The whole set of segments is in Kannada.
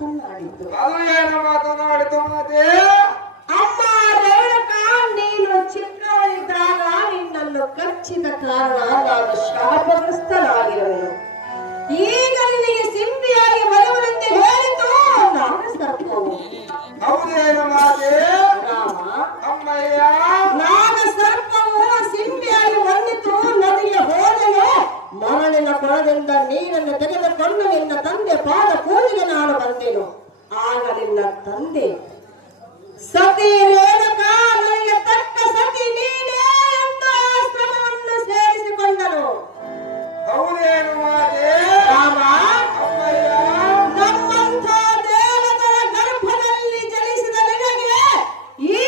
ಮಾತನಾಡಿದ್ದು. ಅದು ಏನು ಮಾತನಾಡಿತು ಮಾತೆ? ಅಮ್ಮ ರೇಣುಕಾ, ನೀನು ಚಿಕ್ಕವಳಿದ್ದಾಗ ನಿನ್ನನ್ನು ಕಚ್ಚಿದ ಕಾರಣ ನಾನು ಶಾಪಗ್ರಸ್ತನಾಗಿರುವೆನು. ಈಗ ನಿನಗೆ ಸಿಂಪಿಯಾಗಿ ಬರುವುದಂತೆ ಹೇಳಿತು ನಾಗಸರ್ಪವು. ಹೌದೇನು ಮಾತೆ? ರಾಮ, ಅಮ್ಮಯ್ಯ, ನಾಗಸರ್ಪವು ಸಿಂಪಿಯಾಗಿ ಬಂದಿತು. ನದಿಗೆ ಹೋದನು. ಮರಳಿನ ಕೊಳದಿಂದ ನೀರನ್ನು ತೆಗೆದುಕೊಂಡು ನಿನ್ನ ತಂದೆ ಪಾದ ಕೂಲಿಗೆ ನಾನು ಬಂದೆನು. ಆಗ ನಿನ್ನ ತಂದೆ ಸತಿ ರೇಣುಕಾ, ನನಗೆ ತಕ್ಕ ಸತಿ ನೀನೇ ಎಂದು ಆಶ್ರಮವನ್ನು ಸೇರಿಸಿಕೊಂಡನು. ಹೌದೇನು ಮಾತೆ? ರಾಮ, ಅಮ್ಮಯ್ಯ, ನಮ್ಮಂಥ ದೇವತರ ಗರ್ಭದಲ್ಲಿ ಜನಿಸಿದ ನಿನಗೆ ಈ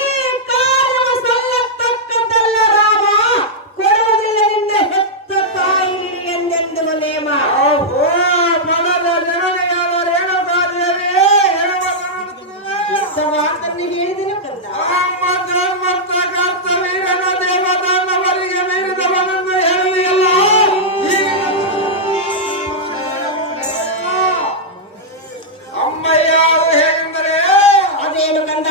ಕಾರ್ಯವು ಸಲ್ಲತಕ್ಕದ್ದಲ್ಲ. ರಾಮ, ಕೊಡುವುದಿಲ್ಲ ನಿನ್ನ ಹೆತ್ತ ತಾಯಿ ಎಂದೆಂದು ನೇಮ. ಓಹೋ, ಮನದ ಜನನಿಯಾದ ರೇಣುಕಾದೇವಿ ಹೇಳುವ ಮಾತನ್ನು ಹೇಳಿದನು ಕಂದ. ಮತ್ತು ಕರ್ತವೀರನ ದೇವದಾನವರಿಗೆ ಮೀರಿದವನನ್ನು ಹೇಳಲಿಲ್ಲ. ಅಮ್ಮಯ್ಯ, ಅದು ಹೇಗೆಂದರೆ ಅದೇನು ಕಂದ?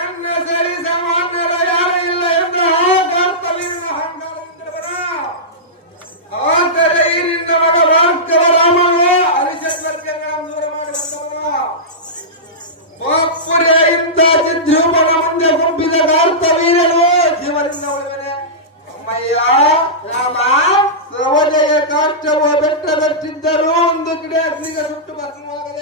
ಎನ್ನ ಸರಿ ಸಮಾನ್ಯರ ಯಾರು ಇಲ್ಲ ಎಂದು ಕರ್ತವೀರನ ಅಹಂಕಾರವಿದ್ದವರ. ಆದರೆ ಈ ನಿನ್ನ ಮಗ ಭಾರ್ಗವ ರಾಮನು ಹರಿಶ್ಚಂದ್ರಗಳನ್ನು ದೂರ ಮಾಡಿ ಬಂದವರ. ಬಾಪುರಿಯ ಇಂಥ ಚಿದ್ರೂಪನ ಮುಂದೆ ಗುಂಪಿದ ಕಾರ್ತವೀರನು ಜೀವನಿಂದ ಉಳಿದನೆ. ಅಮ್ಮಯ್ಯ, ರಾಮ, ಸವಜೆಯ ಕಾಷ್ಟವು ಬೆಟ್ಟದಷ್ಟಿದ್ದರೂ ಒಂದು ಗಿಡ ಅಗ್ನಿಗೆ ಸುಟ್ಟು ಭಸ್ಮವಾಗದೆ